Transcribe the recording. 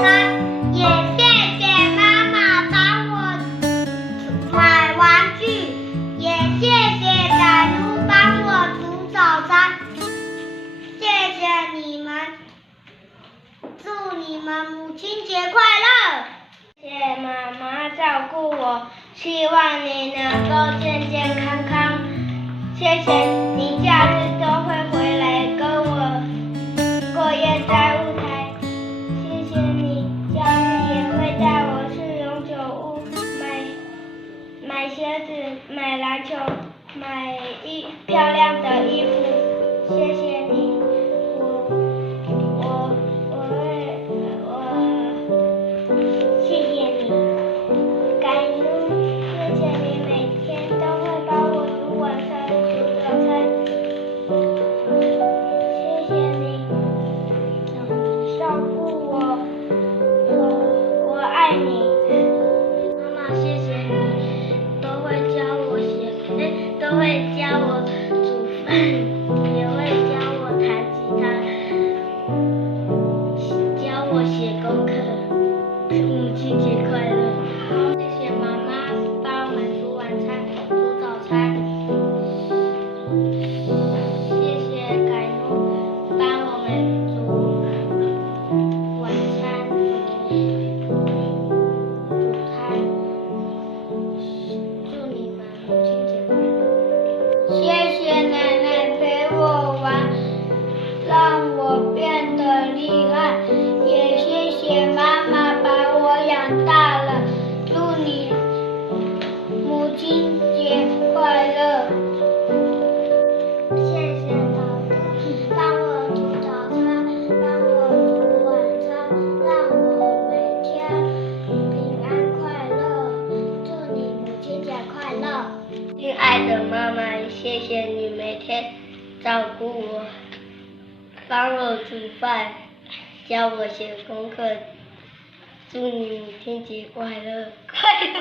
餐，也谢谢妈妈帮我买玩具，也谢谢仔奴帮我煮早餐。谢谢你们，祝你们母亲节快乐！谢谢妈妈照顾我，希望你能够健健康康。谢谢你假日都会回来跟我过夜在舞台。谢谢你假日也会带我去永久屋买鞋子、买篮球、买漂亮的衣服。谢谢你，谢谢你，感恩，谢谢你每天都会帮我煮晚餐、煮早餐。谢谢你照顾我，我爱你，妈妈，谢谢你都会教我都会教我煮饭，也会教我弹吉他，教我写功课。母亲节快乐！谢谢妈妈帮我们煮晚餐、煮早餐。谢谢改奴帮我们煮晚餐、煮汤。祝你们母亲节快乐！谢谢奶奶陪我玩，让我变得厉害。也谢谢妈妈把我养大了。祝你母亲节快乐！谢谢老哥帮我煮早餐，帮我煮晚餐，让我每天平安快乐。祝你母亲节快乐！亲爱的妈妈，谢谢你每天照顾我，帮我煮饭，教我写功课。祝你母亲节快乐！快乐！